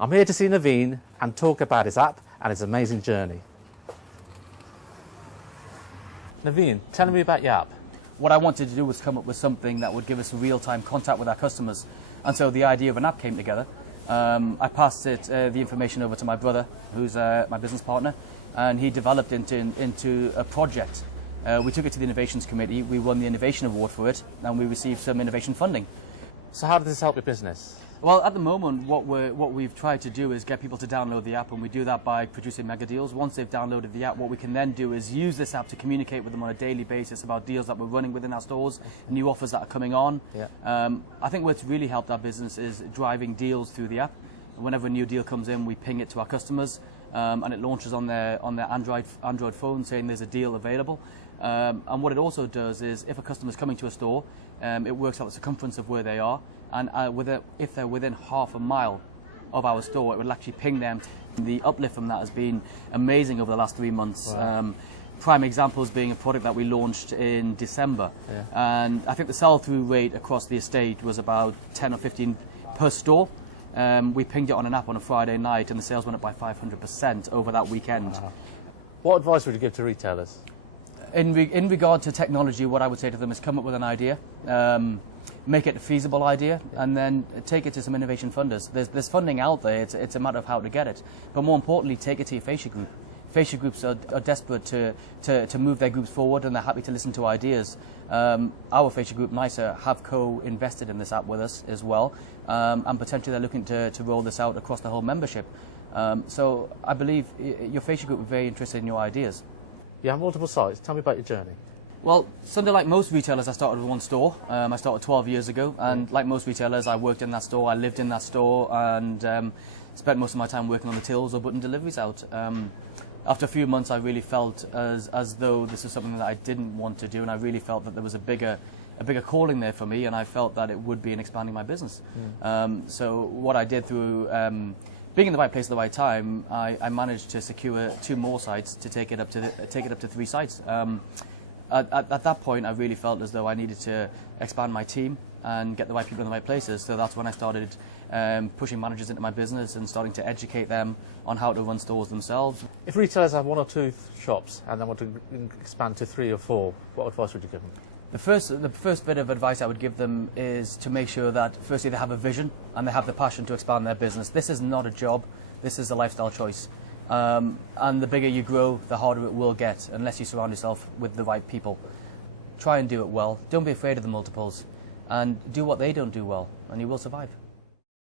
I'm here to see Naveen and talk about his app and his amazing journey. Naveen, tell me about your app. What I wanted to do was come up with something that would give us real-time contact with our customers. And so the idea of an app came together. I passed the information over to my brother, who's my business partner, and he developed it into a project. We took it to the Innovations Committee, we won the Innovation Award for it, and we received some innovation funding. So how does this help your business? Well, at the moment, what we've tried to do is get people to download the app, and we do that by producing mega deals. Once they've downloaded the app, what we can then do is use this app to communicate with them on a daily basis about deals that we're running within our stores, new offers that are coming on. Yeah. I think what's really helped our business is driving deals through the app. Whenever a new deal comes in, we ping it to our customers, and it launches on their Android phone saying there's a deal available. And what it also does is, if a customer's coming to a store, it works out the circumference of where they are, and if they're within half a mile of our store, it will actually ping them. The uplift from that has been amazing over the last 3 months. Wow. Prime examples being a product that we launched in December, and I think the sell-through rate across the estate was about 10 or 15 per store. We pinged it on an app on a Friday night, and the sales went up by 500% over that weekend. Wow. What advice would you give to retailers? In regard to technology, what I would say to them is come up with an idea, make it a feasible idea, and then take it to some innovation funders. There's funding out there, it's a matter of how to get it. But more importantly, take it to your fascia group. Fascia groups are desperate to move their groups forward, and they're happy to listen to ideas. Our fascia group, Nisa, have co-invested in this app with us as well, and potentially they're looking to roll this out across the whole membership. So I believe your fascia group are very interested in your ideas. You have multiple sites. Tell me about your journey. Well, Sunder, like most retailers, I started with one store. I started 12 years ago, and like most retailers, I worked in that store, I lived in that store, and spent most of my time working on the tills or putting deliveries out. After a few months, I really felt as though this was something that I didn't want to do, and I really felt that there was a bigger calling there for me, and I felt that it would be in expanding my business. So what I did through being in the right place at the right time, I managed to secure 2 more sites to take it up to 3 sites. At that point, I really felt as though I needed to expand my team and get the right people in the right places. So that's when I started pushing managers into my business and starting to educate them on how to run stores themselves. If retailers have 1 or 2 shops and they want to expand to 3 or 4, what advice would you give them? The first bit of advice I would give them is to make sure that firstly they have a vision and they have the passion to expand their business. This is not a job, this is a lifestyle choice. And the bigger you grow, the harder it will get, unless you surround yourself with the right people. Try and do it well. Don't be afraid of the multiples, and do what they don't do well, and you will survive.